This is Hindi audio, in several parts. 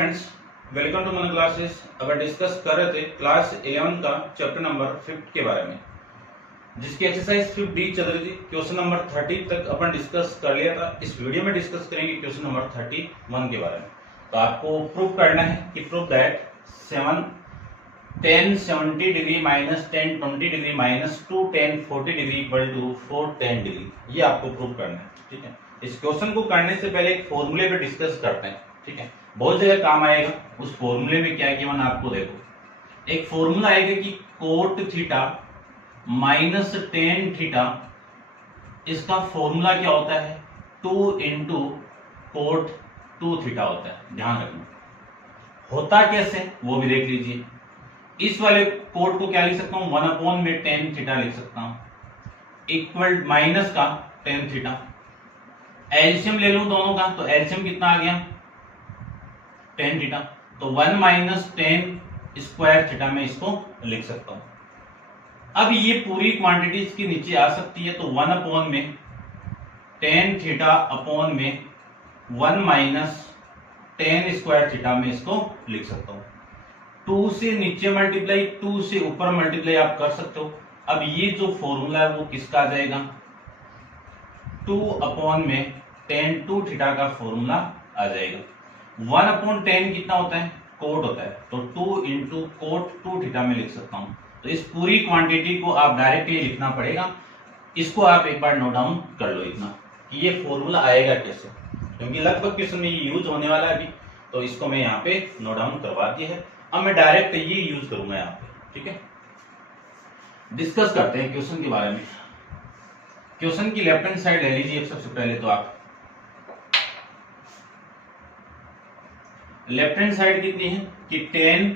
फ्रेंड्स, वेलकम टू मन क्लासेस। अब डिस्कस कर रहे थे क्लास 11 का चैप्टर नंबर 5 के बारे में, जिसकी एक्सरसाइज 5D चल रही थी। क्वेश्चन नंबर 30 तक अपन डिस्कस कर लिया था। इस वीडियो में डिस्कस करेंगे क्वेश्चन नंबर 31 के बारे में। तो आपको प्रूफ करना है कि proof that 10 70 degree minus 10 20 degree minus 2 10 40 degree equal to 4 10 degree, ये आपको प्रूफ करना है। ठीक है, इस क्वेश्चन को करने से पहले एक फॉर्मूले पे डिस्कस करते हैं। ठीक है, बहुत जगह काम आएगा। उस फॉर्मूले में क्या है कि मैंने आपको देखो, एक फॉर्मूला आएगा कि cot theta minus tan theta, इसका फॉर्मूला क्या होता है 2 इंटू कोट 2 थीटा होता है। ध्यान रखना, होता कैसे वो भी देख लीजिए। इस वाले कोट को क्या लिख सकता हूं 1 में टेन थीटा लिख सकता हूं, इक्वल माइनस का टेन थीटा। एलसीएम ले लूं दोनों का, तो एलसीएम कितना आ गया 10 थीटा, तो 1 माइनस 10 स्क्वायर थीटा में इसको लिख सकता हूं। अब ये पूरी क्वांटिटी इसके नीचे आ सकती है, तो 1 में 10 थीटा अपॉन में 1 माइनस 10 स्क्वायर थीटा में इसको लिख सकता हूं। 2 से नीचे मल्टीप्लाई, 2 से ऊपर मल्टीप्लाई आप कर सकते हो। अब ये जो फॉर्मूला है वो किसका आ जाएगा 2 अपॉन में 10 2 थीटा का फॉर्मूला आ जाएगा। 1/10 कितना होता है कोट होता है, तो 2 इंटू कोट 2 थीटा में लिख सकता हूं। तो इस पूरी क्वांटिटी को आप डायरेक्ट ये लिखना पड़ेगा। इसको आप एक बार नोट डाउन कर लो इतना कि ये फॉर्मूला आएगा कैसे, क्योंकि लगभग क्वेश्चन में ये यूज होने वाला है अभी। तो इसको मैं यहाँ पे नोट डाउन करवा दिया है। अब मैं डायरेक्ट ये यूज करूंगा यहाँ पे। ठीक है, डिस्कस करते हैं क्वेश्चन के बारे में। क्वेश्चन की लेफ्ट हैंड साइड ले लीजिए सबसे पहले। तो आप लेफ्ट हैंड साइड कितनी है कि 10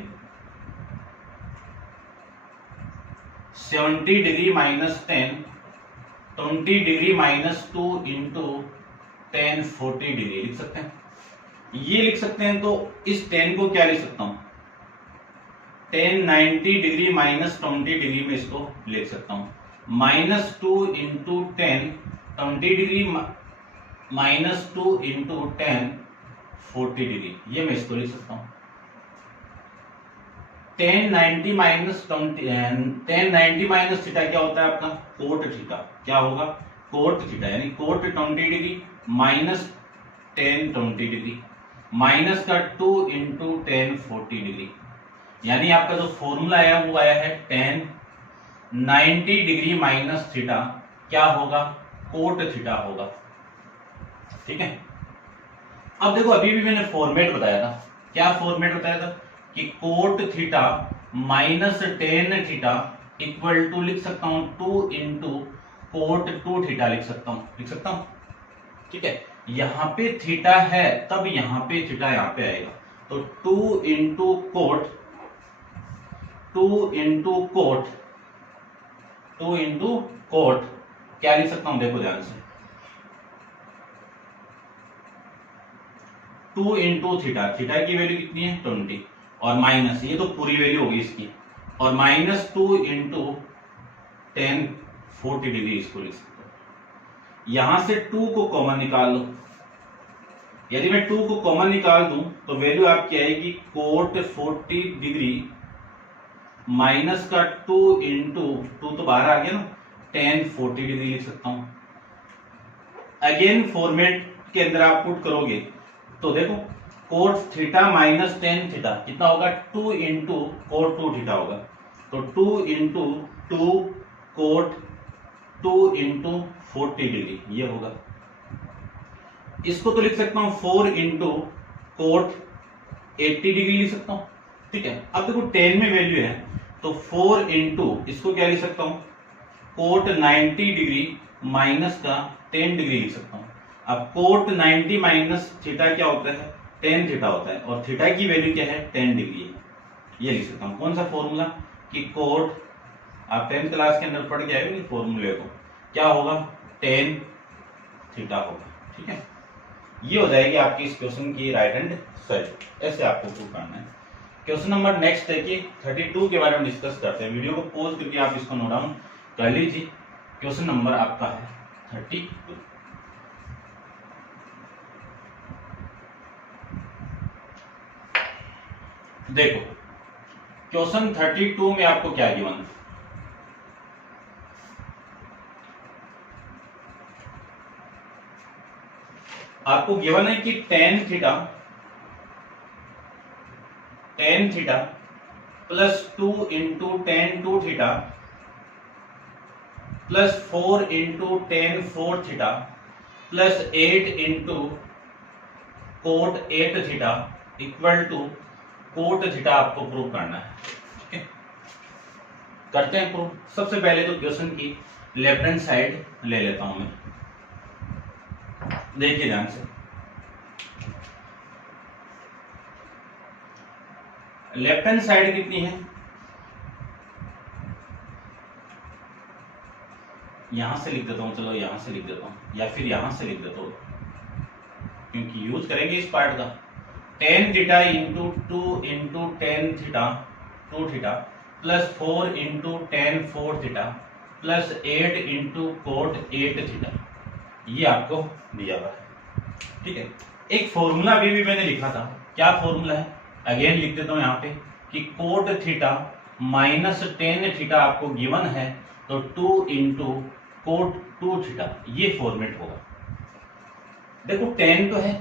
70 degree minus 10 20 degree minus 2 into 10 40 degree लिख सकते हैं, ये लिख सकते हैं। तो इस 10 को क्या लिख सकता हूं 10 90 डिग्री माइनस 20 डिग्री में इसको लिख सकता हूं। Minus 2 into 10 20 degree minus 2 into 10 40 degree, ये मैं इसको लिख सकता हूं। 10 90 माइनस 10 90 माइनस थीटा क्या होता है आपका कोट थीटा, क्या होगा कोट थीटा, यानी cot 20 degree minus 10 20 degree minus का 2 इंटू 10 40 डिग्री, यानी आपका जो फॉर्मूला आया वो आया है 10 90 डिग्री माइनस थीटा क्या होगा कोट थीटा होगा। ठीक है, अब देखो अभी भी मैंने फॉर्मेट बताया था। क्या फॉर्मेट बताया था कि cot theta minus 10 theta equal to लिख सकता हूं 2 इंटू कोट 2 थीटा लिख सकता हूं। ठीक है, यहां पे थीटा है तब यहां पे थीटा यहां पे आएगा, तो 2 into cot 2 into cot 2 into coat क्या लिख सकता हूं देखो ध्यान से 2 इंटू थीटा, थीटा की वैल्यू कितनी है 20 और माइनस ये तो पूरी वैल्यू होगी इसकी, और माइनस 2 इंटू 10 40 डिग्री इसको लिख सकते हो। यहां से 2 को कॉमन निकाल लो। यदि मैं 2 को कॉमन निकाल दूं तो वैल्यू आपकी आएगी कोट 40 डिग्री माइनस का 2 इंटू 2 तो बाहर आ गया ना 10 40 डिग्री लिख सकता हूं। अगेन फॉर्मेट के अंदर आप पुट करोगे तो देखो कोट थीटा माइनस 10 थीटा कितना होगा 2 इंटू कोट 2 थीटा होगा, तो 2 इंटू 2 कोट 2 इंटू 40 डिग्री ये होगा। इसको तो लिख सकता हूं 4 इंटू कोट 80 डिग्री लिख सकता हूं। ठीक है, अब देखो 10 में वैल्यू है तो 4 इंटू इसको क्या लिख सकता हूं कोट 90 डिग्री माइनस का 10 डिग्री लिख सकता हूं। अब कोट 90 माइनस थीटा क्या होता है 10 थीटा होता है, और थीटा की वैल्यू क्या है 10 डिग्री है, ये लिख सकता हूं। कौन सा फॉर्मूला कि कोट आप 10th क्लास के अंदर पढ़ के आए हो फॉर्मूले को, क्या होगा 10 थीटा होगा। ठीक है, ये हो जाएगी आपकी इस क्वेश्चन की राइट हैंड साइड। ऐसे आपको प्रूव करना है। क्वेश्चन नंबर नेक्स्ट देखिए 32 के बारे में डिस्कस करते हैं। वीडियो को पॉज करके आप इसको नोट डाउन कर लीजिए। क्वेश्चन नंबर आपका है 32। देखो क्वेश्चन 32 में आपको क्या गिवन है, आपको गिवन है कि tan theta plus 2 into tan two theta plus 4 into tan four theta plus 8 into cot 8 theta equal to cot theta आपको प्रूव करना है। ठीक है, करते हैं प्रूव। सबसे पहले तो क्वेश्चन की लेफ्ट हैंड साइड ले लेता हूं मैं, देखिए ध्यान से। लेफ्ट हैंड साइड कितनी है, यहां से लिख देता हूं, चलो यहां से लिख देता हूं या फिर यहां से लिख देता हूं क्योंकि यूज करेंगे इस पार्ट का। Tan theta into two into tan theta two theta plus 4 into tan four theta plus 8 into cot 8 theta, ये आपको दिया हुआ है। ठीक है, एक फॉर्मूला अभी भी मैंने लिखा था, क्या फॉर्मूला है अगेन लिख देता हूं यहाँ पे कि cot theta minus tan theta आपको गिवन है तो 2 इंटू कोट 2 थीटा, ये फॉर्मेट होगा। देखो 10 तो है,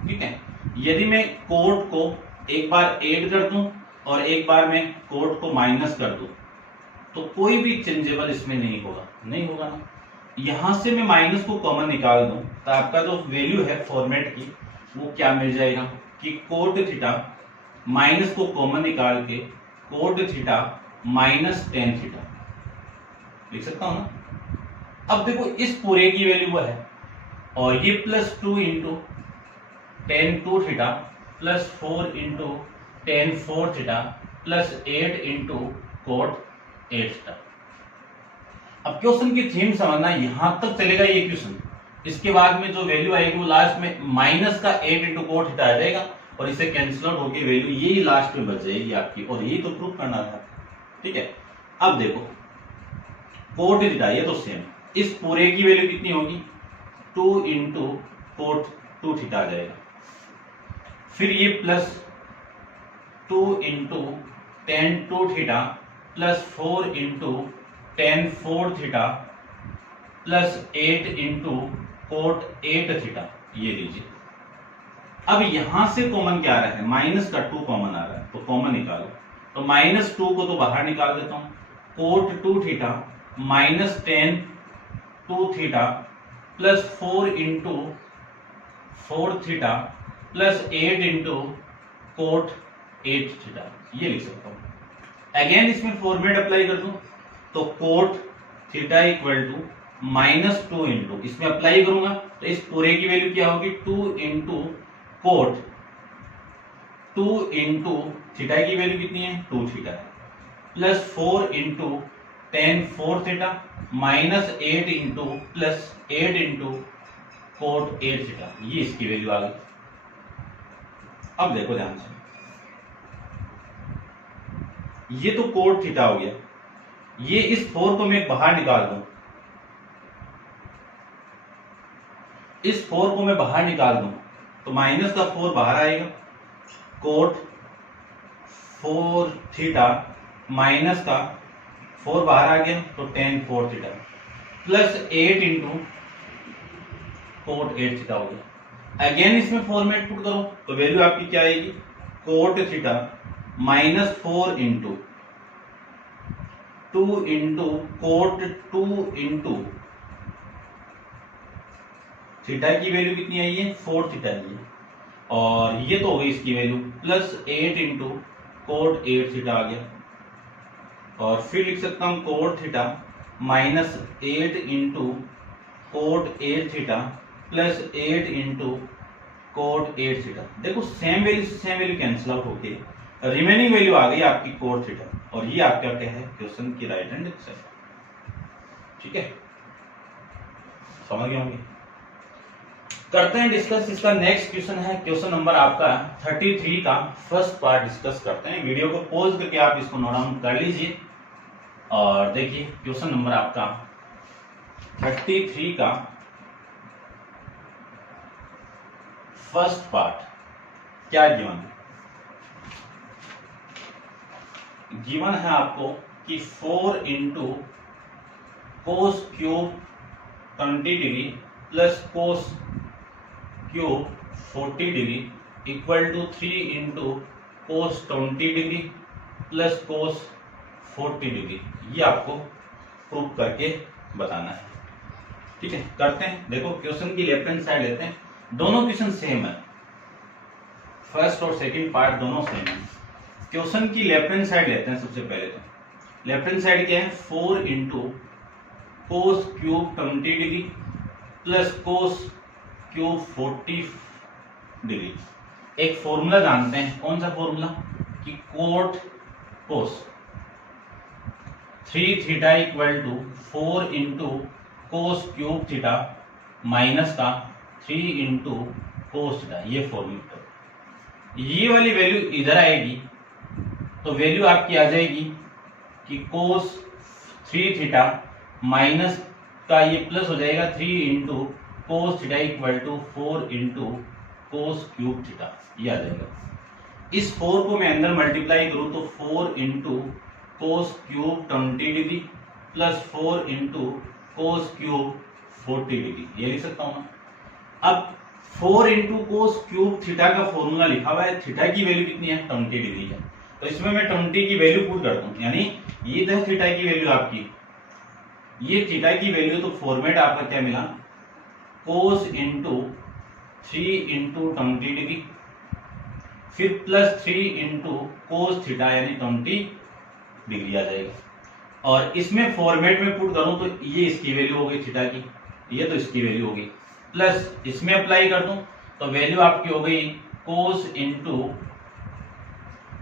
ठीक है, यदि मैं कोट को एक बार ऐड कर दूं और एक बार मैं कोट को माइनस कर दूं तो कोई भी चेंजेबल इसमें नहीं होगा ना। यहां से मैं माइनस को कॉमन निकाल दूं तो आपका जो वैल्यू है फॉर्मेट की वो क्या मिल जाएगा कि कोट थीटा माइनस को कॉमन निकाल के coat theta minus tan theta लिख सकता हूं ना। अब देखो इस पूरे की वैल्यू वो है और ये plus 2 into tan two theta plus 4 into tan four theta plus 8 into cot 8 theta. अब क्वेश्चन की थीम समझना, यहां तक चलेगा ये क्वेश्चन, इसके बाद में जो वैल्यू आएगी वो लास्ट में माइनस का 8 इंटू कोट थीटा आ जाएगा और इसे कैंसिल आउट होकर वैल्यू यही लास्ट में बच जाएगी आपकी, और यही तो प्रूफ करना था। ठीक है, अब देखो कोट थीटा ये तो सेम, इस पूरे की वैल्यू कितनी होगी 2 इंटू कोट 2 थीटा आ जाएगा, फिर ये plus 2 into tan two theta plus 4 into tan four theta plus 8 into cot 8 theta, ये लीजिए। अब यहां से कॉमन क्या आ रहा है, माइनस का 2 कॉमन आ रहा है तो कॉमन निकालो, तो माइनस 2 को तो बाहर निकाल देता हूं, cot 2 theta minus tan two theta plus 4 into four theta plus 8 into cot 8 theta, ये लिख सकता हूं। अगेन इसमें फॉर्मेट अप्लाई कर दूं तो cot theta equal to minus 2 into, इसमें अप्लाई करूंगा तो इस पूरे की वैल्यू क्या होगी 2 इंटू कोट 2 इंटू थीटा की वैल्यू कितनी है 2 थीटा है plus 4 into tan four theta minus 8 into plus 8 into cot 8 theta, ये इसकी वैल्यू आ गई। अब देखो ध्यान से, ये तो कोट थीटा हो गया, ये इस 4 को मैं बाहर निकाल दूं, इस 4 को मैं बाहर निकाल दूं तो माइनस का 4 बाहर आएगा, कोट 4 थीटा माइनस का 4 बाहर आ गया तो ten four theta plus 8 into cot 8 theta हो गया। अगेन इसमें फॉर्मेट पुट करो तो वैल्यू आपकी क्या आएगी coat theta minus 4 into 2 into cot 2 into theta की वैल्यू कितनी आई है 4 थीटा आई है, और ये तो हो गई इसकी value plus 8 into cot 8 theta आ गया, और फिर लिख सकता हूं cot theta minus 8 into cot 8 theta plus 8 into cot 8 theta. देखो सेम वैल्यू से सेम वैल्यू कैंसिल आउट होके रिमेनिंग वैल्यू आ गई आपकी कोट थीटा, और ये आपका क्या है क्वेश्चन की राइट हैंड साइड। ठीक है, समझ गए होंगे। करते हैं डिस्कस इसका नेक्स्ट क्वेश्चन है, क्वेश्चन नंबर आपका 33 का फर्स्ट पार्ट डिस्कस करते हैं। वीडियो को पॉज करके आप इसको नोट डाउन कर लीजिए और देखिए क्वेश्चन नंबर आपका 33 का फर्स्ट पार्ट क्या गिवन है। गिवन है आपको कि 4 into cos cube 20 degree plus cos cube 40 degree equal to 3 into cos 20 degree plus cos 40 degree. ये आपको प्रूव करके बताना है। ठीक है, करते हैं। देखो क्वेश्चन की लेफ्ट हैंड साइड लेते हैं, दोनों क्वेश्चन सेम है, फर्स्ट और सेकंड पार्ट दोनों सेम है। क्वेश्चन की लेफ्ट हैंड साइड लेते हैं। सबसे पहले तो लेफ्ट हैंड साइड क्या है, 4 into cos cube 20 degree plus cos cube 40 degree. एक फॉर्मूला जानते हैं, कौन सा फॉर्मूला, कि cot cos 3 theta equal to 4 into cos cube theta minus का 3 इंटू कोस थीटा। ये फॉर्मूला, ये वाली वैल्यू इधर आएगी तो वैल्यू आपकी आ जाएगी कि कोस 3 थीटा माइनस का ये प्लस हो जाएगा 3 into cos theta equal to 4 into cos cube theta. ये आ जाएगा। इस 4 को मैं अंदर मल्टीप्लाई करूं तो 4 into cos cube 20 degree plus 4 into cos cube 40 degree, ये लिख सकता हूं। अब 4 इंटू कोस क्यूब थीटा का फॉर्मूला लिखा हुआ है, थीटा की वैल्यू कितनी है, 20 डिग्री है, तो इसमें मैं 20 की वैल्यू पुट करता हूं, यानी ये तो थीटा की वैल्यू आपकी, ये थीटा की वैल्यू, तो फॉर्मेट आपका क्या मिला, कोस इंटू 3 इंटू 20 डिग्री फिर प्लस 3 इंटू कोस थीटा यानी 20 डिग्री आ जाएगा। और इसमें फॉर्मेट में पुट करूं तो ये इसकी वैल्यू हो गई थीटा की, ये तो इसकी वैल्यू हो गई, प्लस इसमें अप्लाई कर दूं तो वैल्यू आपकी हो गई कोस इंटू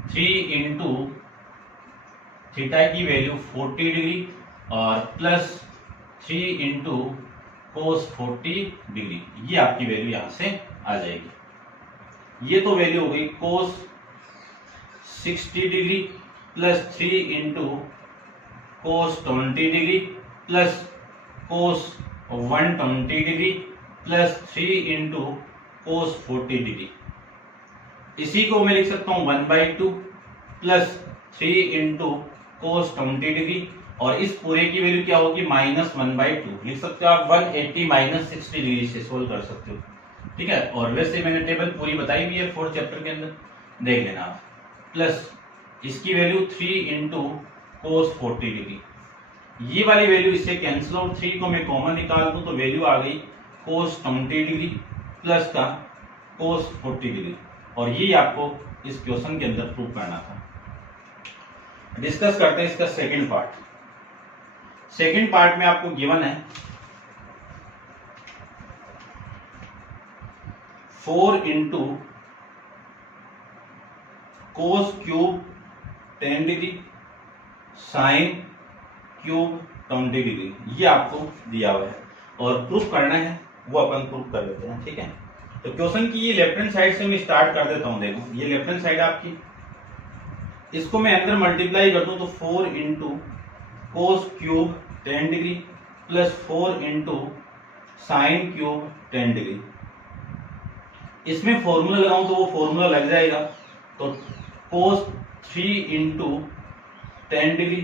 3 इंटू थीटा की वैल्यू 40 डिग्री और प्लस 3 इंटू कोस 40 डिग्री। ये आपकी वैल्यू यहां से आ जाएगी। ये तो वैल्यू हो गई कोस 60 degree plus 3 into cos 20 degree plus कोस 120 डिग्री प्लस 3 इंटू कोस 40 डिग्री। इसी को मैं लिख सकता हूं 1/2 प्लस 3 इंटू कोस 20 डिग्री और इस पूरे की वैल्यू क्या होगी, -1/2 लिख सकते हो आप। 180 माइनस 60 डिग्री से सोल्व कर सकते हो। ठीक है, और वैसे मैंने टेबल पूरी बताई भी है 4th चैप्टर के अंदर, देख लेना आप। प्लस इसकी वैल्यू 3 इंटू कोस 40 डिग्री, ये वाली वैल्यू इससे कैंसिल आउट, 3 को मैं कॉमन निकाल दूं तो वैल्यू आ गई कोस 20 डिग्री प्लस का कोस 40 डिग्री। और ये आपको इस क्वेश्चन के अंदर प्रूव करना था। डिस्कस करते हैं इसका सेकंड पार्ट। सेकंड पार्ट में आपको गिवन है 4 into cos cube 10 degree sine cube 20 degree, ये आपको दिया हुआ है और प्रूफ करना है, वो अपन प्रूफ कर लेते हैं। ठीक है, तो क्वेश्चन की ये लेफ्ट हैंड साइड से मैं स्टार्ट कर देता हूं। देखो ये लेफ्ट हैंड साइड आपकी, इसको मैं अंदर मल्टीप्लाई कर दूं तो 4 into cos cube 10 degree plus 4 into sine cube 10 degree. इसमें फॉर्मूला लगाऊं तो वो फॉर्मूला लग जाएगा, तो कोस 3 इंटू 10 डिग्री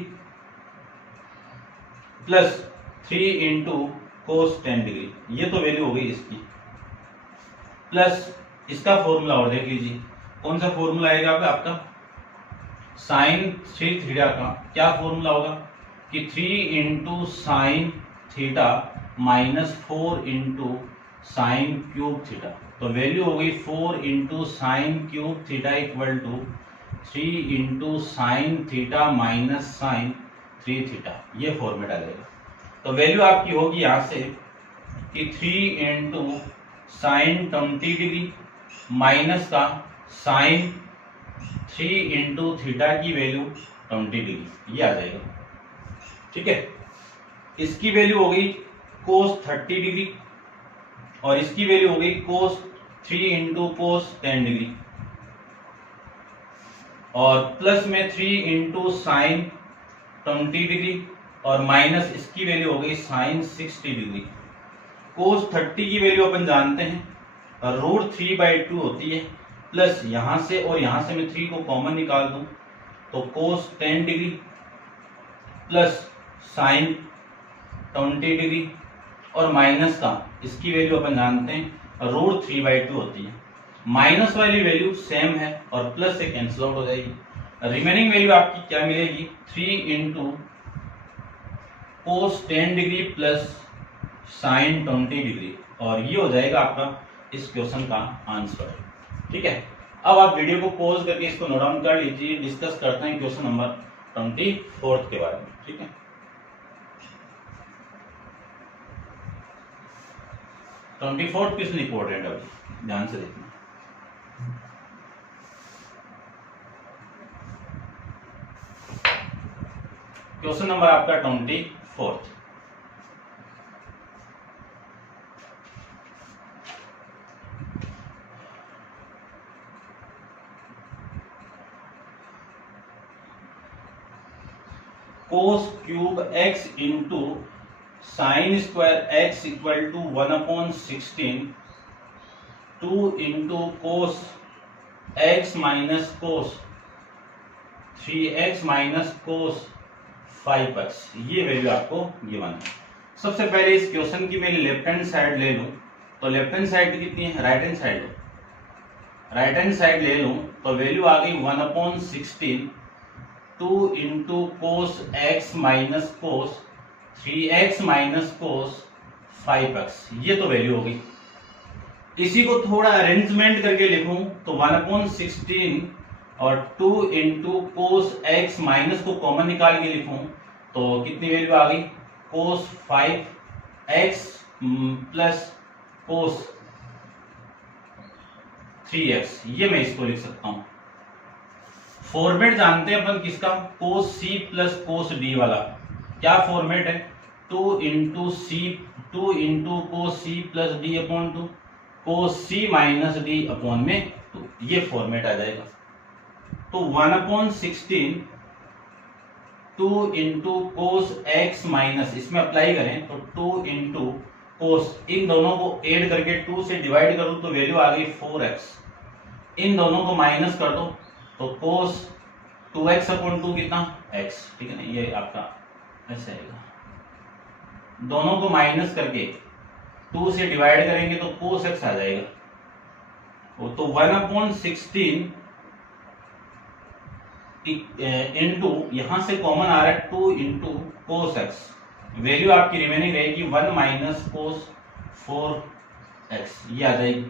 प्लस 3 इंटू कोस 10 डिग्री, ये तो वैल्यू हो गई इसकी, प्लस इसका फॉर्मूला और देख लीजिए कौन सा फॉर्मूला आएगा आपका साइन 3 थीटा का। क्या फॉर्मूला होगा कि 3 into sine theta minus 4 into sine cube theta, तो वैल्यू हो गई 4 into sine cube theta equal to 3 into sine theta minus sine 3 theta, ये फॉर्मेट आ जाएगा। तो वैल्यू आपकी होगी यहां से कि 3 इंटू साइन 20 डिग्री माइनस का साइन 3 इंटू थीटा की वैल्यू 20 डिग्री, ये आ जाएगा। ठीक है, इसकी वैल्यू हो गई कोस 30 डिग्री और इसकी वैल्यू हो गई कोस 3 इंटू कोस 10 डिग्री और प्लस में 3 इंटू साइन 20 डिग्री और माइनस इसकी वैल्यू हो गई साइन 60 डिग्री। कोस 30 की वैल्यू अपन जानते हैं √3/2 होती है, प्लस यहां से और यहां से मैं 3 को कॉमन निकाल दूं तो कोस 10 डिग्री प्लस साइन 20 डिग्री और माइनस का इसकी वैल्यू अपन जानते हैं √3/2 होती है। माइनस वाली वैल्यू सेम है और प्लस से कैंसिल आउट हो जाएगी। रिमेनिंग वैल्यू आपकी क्या मिलेगी 3 इंटू कोस 10 डिग्री प्लस साइन 20 डिग्री और ये हो जाएगा आपका इस क्वेश्चन का आंसर। ठीक है, अब आप वीडियो को पॉज करके इसको नोट डाउन कर लीजिए। डिस्कस करते हैं क्वेश्चन नंबर 24 के बारे में। ठीक है, 24 क्वेश्चन इंपॉर्टेंट है, अभी ध्यान से देखना। क्वेश्चन नंबर आपका 24। Cos cube x into sine square x equal to 1/16 2 into cos x minus cos 3x minus cos 5x, ये वैल्यू आपको गिवन है। सबसे पहले इस क्वेश्चन की मेरी लेफ्ट हैंड साइड ले लूं, तो लेफ्ट हैंड साइड कितनी है, राइट हैंड साइड लो, राइट हैंड साइड ले लूं तो वैल्यू आ गई 1/16 2 into cos x minus cos 3x minus cos 5x, ये तो वैल्यू हो गई। इसी को थोड़ा अरेंजमेंट करके लिखूं तो 1/16 और 2 इंटू कोस x माइनस को कॉमन निकाल के लिखूं तो कितनी वैल्यू आ गई, कोस 5x प्लस कोस 3x, ये मैं इसको लिख सकता हूं। फॉर्मेट जानते हैं अपन किसका, कोस c प्लस कोस d वाला। क्या फॉर्मेट है, 2 इंटू कोस c प्लस d अपॉन 2 कोस c माइनस d अपॉन में 2, ये फॉर्मेट आ जाएगा। तो 1/16 2 इंटू कोस x माइनस, इसमें अप्लाई करें तो 2 इंटू कोस, इन दोनों को ऐड करके 2 से डिवाइड करूं तो वैल्यू आ गई 4x, इन दोनों को माइनस कर दो तो कोस 2x अपॉन 2 कितना x, ठीक है ना, ये आपका ऐसे आएगा। दोनों को माइनस करके 2 से डिवाइड करेंगे तो कोस x आ जाएगा। तो 1/16 इंटू यहां से कॉमन आ रहा है 2 इंटू कोस x, वैल्यू आपकी रिमेनिंग रहेगी 1 माइनस कोस 4x, ये आ जाएगी।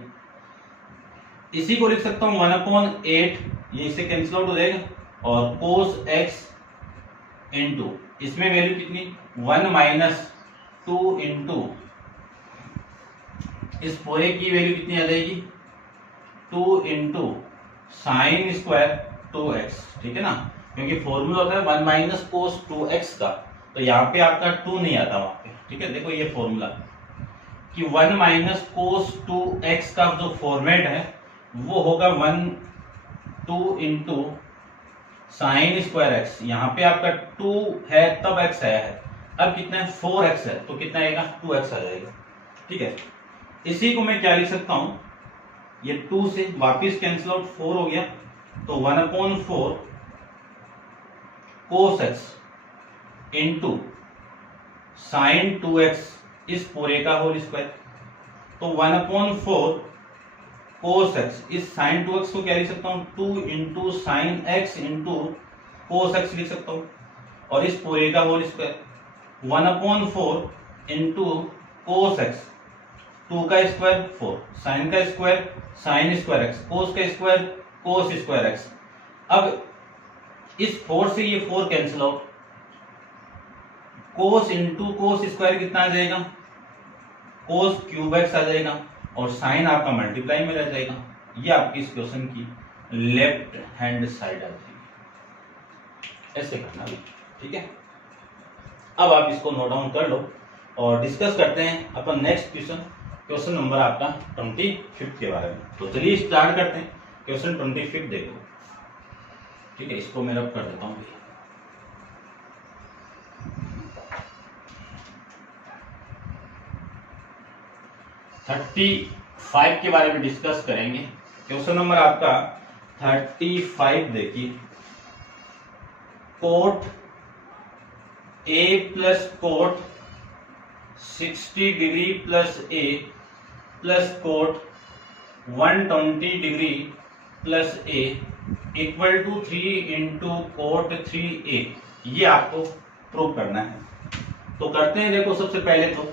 इसी को लिख सकता हूं 1/8, ये इससे कैंसिल आउट हो जाएगा, और कोस x इंटू इसमें वैल्यू कितनी 1 माइनस 2 इंटू इस पूरे की वैल्यू कितनी आ जाएगी 2 इंटू साइन स्क्वायर 2x, ठीक है ना, क्योंकि फॉर्मूला होता है 1 माइनस कोस 2x का, तो यहाँ पे आपका 2 नहीं आता वहां पे। ठीक है, देखो ये फॉर्मूला कि 1 माइनस कोस 2x का जो फॉर्मेट है वो होगा 2 इंटू साइन स्क्वायर x, यहाँ पे आपका 2 है तब x आया है, अब कितना है 4x है तो कितना आएगा 2x आ जाएगा। ठीक है, इसी को मैं क्या लिख सकता हूं, ये 2 से वापिस कैंसिल आउट 4 हो गया, तो 1/4 कोस x इंटू साइन 2x इस पूरे का होल स्क्वायर, तो 1/4 कोस x, इस साइन 2x को क्या लिख सकता हूं 2 into sine x into cos x लिख सकता हूं, और इस पूरे का whole square 1/4 into cos x, 2 का स्क्वायर 4, साइन का square sine square x, cos का स्क्वायर कोस स्क्वायर x। अब इस 4 से ये 4 कैंसिल आउट, कोस इंटू कोस स्क्वायर कितना आ जाएगा कोस क्यूब x आ जाएगा, और साइन आपका मल्टीप्लाई में रह जाएगा। ये आपकी इस क्वेश्चन की लेफ्ट हैंड साइड आ जाएगी, ऐसे करना भी। ठीक है, अब आप इसको नोट डाउन कर लो और डिस्कस करते हैं अपन नेक्स्ट क्वेश्चन, क्वेश्चन नंबर आपका 25 के बारे में। तो चलिए स्टार्ट करते हैं, क्वेश्चन 25 देखो। ठीक है, इसको मैं रब कर देता हूँ। 35 के बारे में डिस्कस करेंगे। क्वेश्चन नंबर आपका 35 देखिए। Cot A plus cot 60 degree plus A plus cot 120 degree plus A equal to 3 into cot 3a, ये आपको प्रूव करना है। तो करते हैं। देखो सबसे पहले तो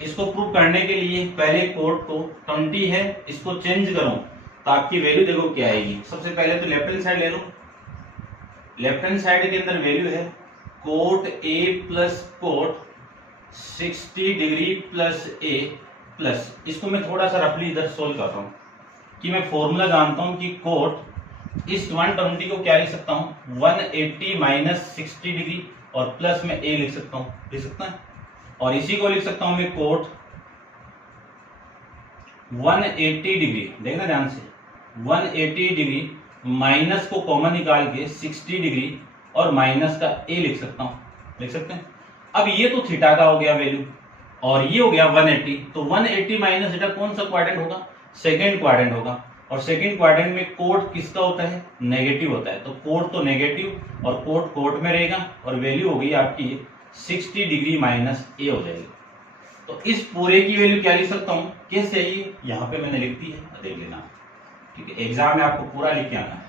इसको प्रूव करने के लिए पहले कोट को 20 है, इसको चेंज करो तो आपकी वैल्यू देखो क्या आएगी। सबसे पहले तो लेफ्ट हैंड साइड ले लो। लेफ्ट हैंड साइड के अंदर वैल्यू है coat A plus cot 60 degree plus A plus, इसको मैं थोड़ा सा रफली इधर सोल्व कर रहा हूं कि मैं फॉर्मूला जानता हूं कि कोट इस 120 को क्या लिख सकता हूं 180 माइनस 60 डिग्री और प्लस में ए लिख सकता हूं, लिख सकता है। और इसी को लिख सकता हूं मैं कोट 180 डिग्री, देखना ध्यान से, 180 डिग्री माइनस को कॉमन निकाल के 60 डिग्री और माइनस का ए लिख सकता हूं, लिख सकते हैं। अब ये तो थीटा का हो गया वैल्यू और ये हो गया 180, तो 180 माइनस थीटा कौन सा क्वाड्रेंट होगा, सेकेंड क्वाड्रेंट होगा। और सेकेंड क्वाड्रेंट में कोट किसका होता है, नेगेटिव होता है, तो कोट तो नेगेटिव और कोट कोट में रहेगा और वैल्यू हो गई आपकी 60 डिग्री माइनस ए हो जाएगी। तो इस पूरे की वैल्यू क्या लिख सकता हूं, कैसे, ये यहाँ पे मैंने लिख दी है, देख लेना, ठीक है। एग्जाम में आपको पूरा लिख के आना है।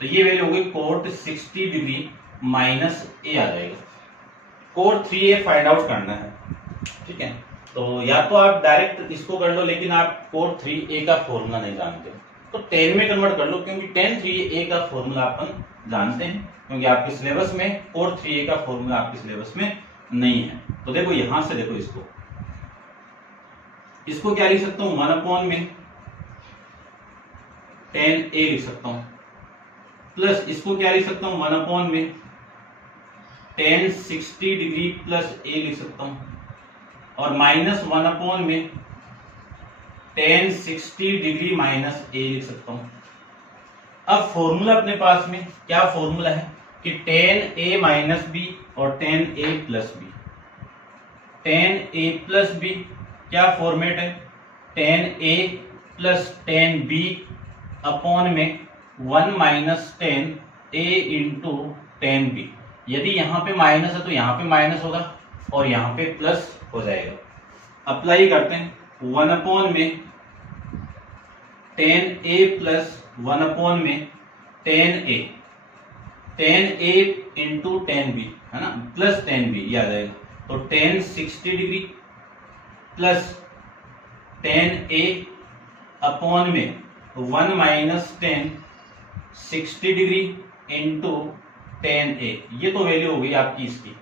तो ये वैल्यू हो गई कोट 60 डिग्री माइनस ए आ जाएगा। कोट 3a फाइंड आउट करना है, ठीक है। तो या तो आप डायरेक्ट इसको कर लो, लेकिन आप कोट 3a का फॉर्मूला नहीं जानते तो 10 में कन्वर्ट कर लो, क्योंकि 10 3a का फॉर्मूला अपन जानते हैं, क्योंकि आपके सिलेबस में कोट 3a का फॉर्मूला आपके सिलेबस में नहीं है। तो देखो यहां से देखो इसको क्या लिख सकता हूं 1 में 10a लिख सकता हूं, प्लस इसको क्या लिख सकता हूं 1 में 10 60 डिग्री प्लस a लिख सकता हूं, और माइनस 1 में 10 60 डिग्री माइनस a लिख सकता हूं। अब फॉर्मूला अपने पास में क्या फॉर्मूला है कि 10a माइनस b और 10a plus b। 10a plus b क्या फॉर्मेट है, 10a प्लस 10b अपॉन में 1 माइनस 10a इंटू 10b। यदि यहाँ पे माइनस है तो यहाँ पे माइनस होगा और यहाँ पे प्लस हो जाएगा। अप्लाई करते हैं 1 में 10a प्लस 1 में 10a, 10a इंटू 10b है ना, प्लस 10b ये आ जाएगा। तो 10 60 डिग्री प्लस 10a अपॉन में 1 माइनस 10 60 डिग्री इंटू 10a, ये तो वैल्यू हो गई आपकी इसकी।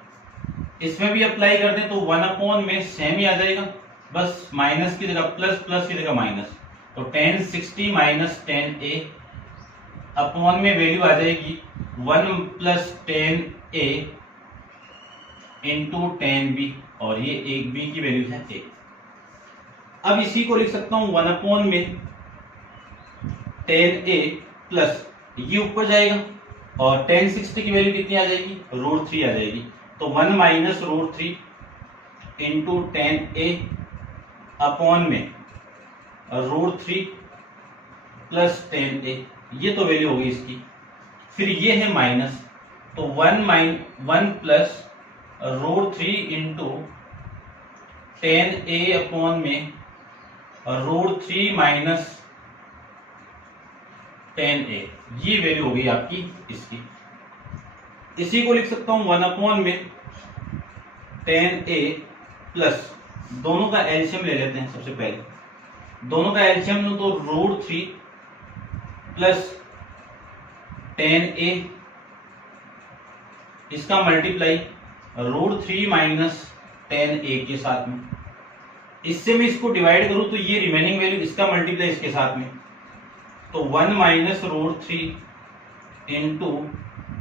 इसमें भी अप्लाई कर दें तो 1 में सेम ही आ जाएगा, बस माइनस की जगह प्लस, प्लस की जगह माइनस। तो 10 60 माइनस 10a अपॉन में वैल्यू आ जाएगी 1 प्लस 10a इंटू 10b, और ये एक b की वैल्यू है 1। अब इसी को लिख सकता हूं 1 में 10a प्लस, ये ऊपर जाएगा और 10 60 की वैल्यू कितनी आ जाएगी, √3 आ जाएगी। तो 1 माइनस √3 इंटू 10a अपॉन में √3 प्लस 10a, ये तो वैल्यू होगी इसकी। फिर ये है माइनस, तो 1 प्लस √3 इंटू 10a अपॉन में √3 माइनस 10a, ये वैल्यू होगी आपकी इसकी। इसी को लिख सकता हूं 1 में 10a प्लस, दोनों का एलसीएम ले लेते हैं। सबसे पहले दोनों का एलसीएम लो तो √3 प्लस 10a, इसका मल्टीप्लाई √3 माइनस 10a के साथ में। इससे मैं इसको डिवाइड करूं तो ये रिमेनिंग वैल्यू इसका मल्टीप्लाई इसके साथ में, तो 1 माइनस √3 इंटू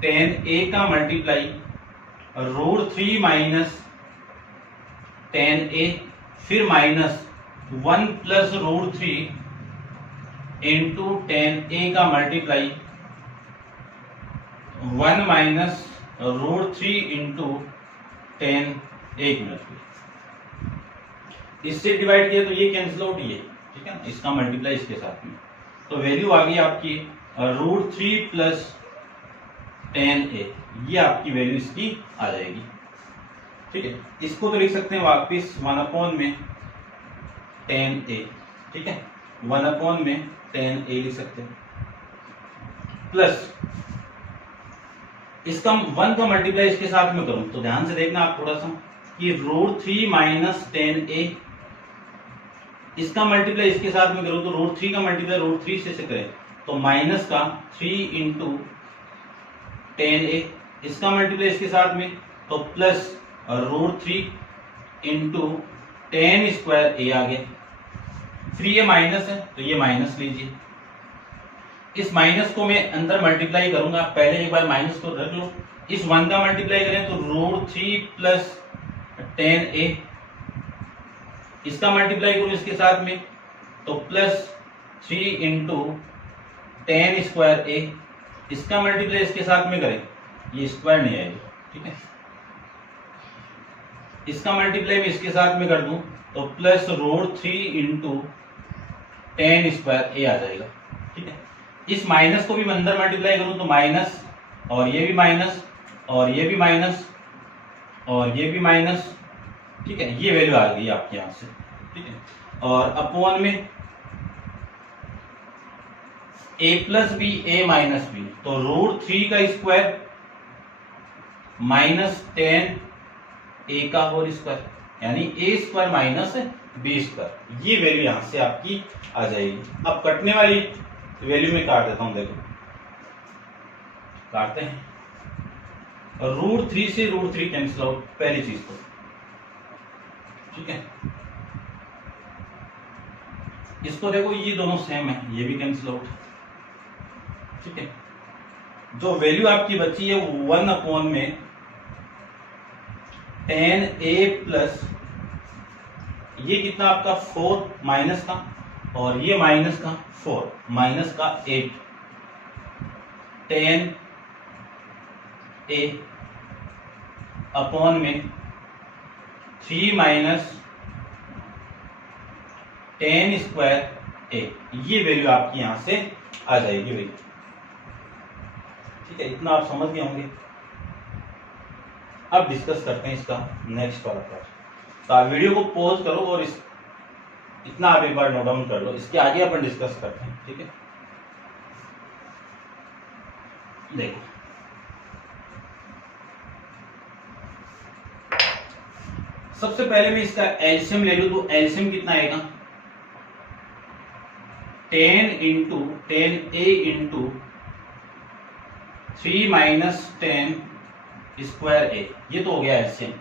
10a का मल्टीप्लाई √3 माइनस 10a, फिर माइनस 1 प्लस √3 इंटू 10a का मल्टीप्लाई 1 माइनस √3 इंटू 10, एक मिनट, इससे डिवाइड किया तो ये कैंसिल आउट, ये ठीक है, इसका मल्टीप्लाई इसके साथ में। तो वैल्यू आ गई आपकी √3 प्लस 10a, ये आपकी वैल्यू इसकी आ जाएगी। ठीक है, इसको तो लिख सकते हैं वापिस 1 में 10a। ठीक है, 1 में 10a लिख सकते हैं, प्लस इसका 1 का मल्टीप्लाई इसके साथ में करूं तो ध्यान से देखना आप थोड़ा सा कि √3 माइनस 10a, इसका मल्टीप्लाई इसके साथ में करूं तो √3 का मल्टीप्लाई √3 से करें तो माइनस का 3 इंटू 10a, इसका मल्टीप्लाई इसके साथ में तो प्लस √3 इंटू 10 स्क्वायर a आ गया। फिर ये माइनस है तो ये माइनस लीजिए, इस माइनस को मैं अंदर मल्टीप्लाई करूंगा, पहले एक बार माइनस को रख लो। इस 1 का मल्टीप्लाई करें तो √3 प्लस 10a, इसका मल्टीप्लाई करूं इसके साथ में तो प्लस 3 इंटू 10 स्क्वायर a, इसका मल्टीप्लाई इसके साथ में करें ये स्क्वायर नहीं आएगा। ठीक है, इसका मल्टीप्लाई मैं इसके साथ में कर दूं तो प्लस √3 इंटू 10 स्क्वायर a आ जाएगा। ठीक है, इस माइनस को भी मैं अंदर मल्टीप्लाई करूं तो माइनस, और ये भी माइनस, और ये भी माइनस, और ये भी माइनस। ठीक है, ये वैल्यू आ गई आपके यहां से। ठीक है, और अपॉन में a plus B a minus B, तो √3 का स्क्वायर माइनस 10a का होल स्क्वायर, यानी a square minus b square, ये वैल्यू यहां से आपकी आ जाएगी। अब कटने वाली वैल्यू में काट देता हूं, देखो काटते हैं, √3 से √3 कैंसिल आउट पहली चीज तो। ठीक है, इसको देखो ये दोनों सेम है, ये भी कैंसिल आउट। ठीक है, जो वैल्यू आपकी बची है वो 1 में 10a प्लस ये कितना आपका 4 माइनस का, और ये माइनस का 4 माइनस का 8 10a अपॉन में 3 माइनस 10 स्क्वायर a, ये वैल्यू आपकी यहां से आ जाएगी भाई। ठीक है, इतना आप समझ गए होंगे। अब डिस्कस करते हैं इसका नेक्स्ट वाला पार्ट। तो आप वीडियो को पॉज करो और इतना आप एक बार नोट डाउन कर लो, इसके आगे अपन डिस्कस करते हैं। ठीक है, देखो सबसे पहले मैं इसका एलसीएम ले लूं तो एलसीएम कितना आएगा 10 into 10a into 3 minus 10 square a, ये तो हो गया एलसीएम।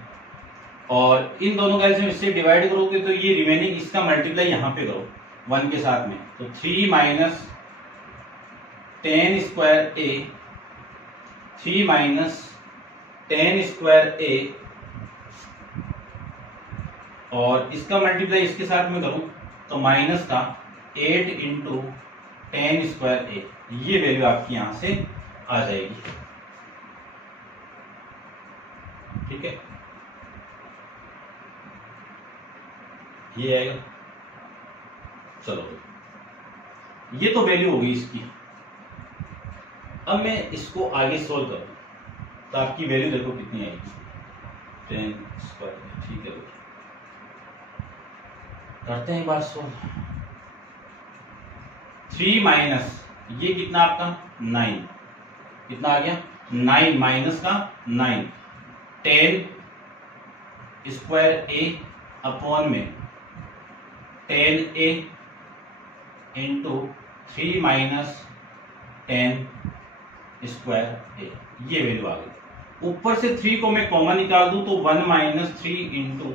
और इन दोनों का एलसीएम इससे डिवाइड करोगे तो ये रिमेनिंग इसका मल्टीप्लाई यहां पे करो 1 के साथ में, तो 3 minus 10 square a, 3 minus 10 square a, और इसका मल्टीप्लाई इसके साथ में करूं तो माइनस का 8 इंटू 10 स्क्वायर a, ये वैल्यू आपकी यहां से आ जाएगी। ठीक है, ये आएगा। चलो ये तो वैल्यू होगी इसकी। अब मैं इसको आगे सोल्व करूं तो आपकी वैल्यू देखो कितनी आएगी 10 स्क्वायर। ठीक है, करते हैं एक बार सोल्व। 3 माइनस ये कितना आपका 9, कितना आ गया 9 माइनस का 9 10 स्क्वायर a अपॉन में 10a into 3 minus 10 square a, ये वैल्यू आ गई। ऊपर से 3 को मैं कॉमन निकाल दूं तो 1 माइनस 3 इंटू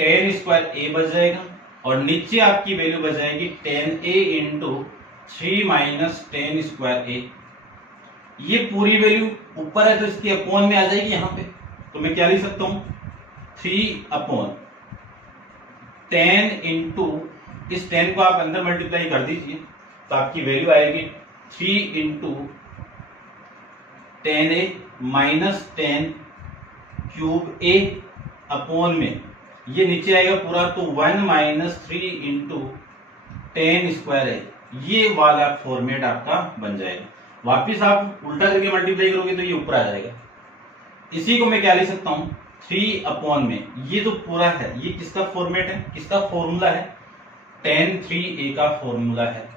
10 स्क्वायर a बच जाएगा, और नीचे आपकी वैल्यू बच जाएगी 10a into 3 minus 10 square a। ये पूरी वैल्यू ऊपर है तो इसकी अपॉन में आ जाएगी यहां पे, तो मैं क्या लिख सकता हूं 3 अपॉन 10 इंटू, इस 10 को आप अंदर मल्टीप्लाई कर दीजिए तो आपकी वैल्यू आएगी 3 into 10a minus 10 cube a upon में ये नीचे आएगा पूरा तो 1 माइनस 3 इंटू 10 स्क्वायर है, ये वाला फॉर्मेट आपका बन जाएगा। वापिस आप उल्टा करके मल्टीप्लाई करोगे तो ये ऊपर आ जाएगा। इसी को मैं क्या लिख सकता हूँ 3 अपॉन में, ये तो पूरा है, ये किसका फॉर्मेट है, किसका फॉर्मूला है, tan 3a का फॉर्मूला है।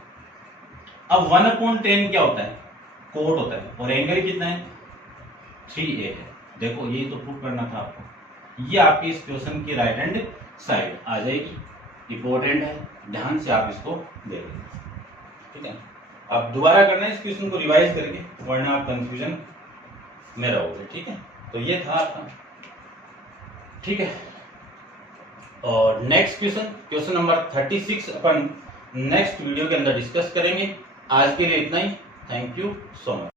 अब 1 अपॉन 10 क्या होता है, कोट होता है, और एंगल कितना है 3a है। देखो ये तो प्रूव करना था आपको, ये आपके इस क्वेश्चन की राइट हैंड साइड आ जाएगी। इंपॉर्टेंट है, ध्यान से आप इसको देखें, ठीक है। अब दोबारा करना है इस क्वेश्चन को रिवाइज करके, वरना आप कंफ्यूजन में रहोगे, ठीक है। तो ये था आपका, ठीक है। और नेक्स्ट क्वेश्चन नंबर 36 अपन नेक्स्ट वीडियो के अंदर डिस्कस करेंगे। आज के लिए इतना ही। Thank you so much.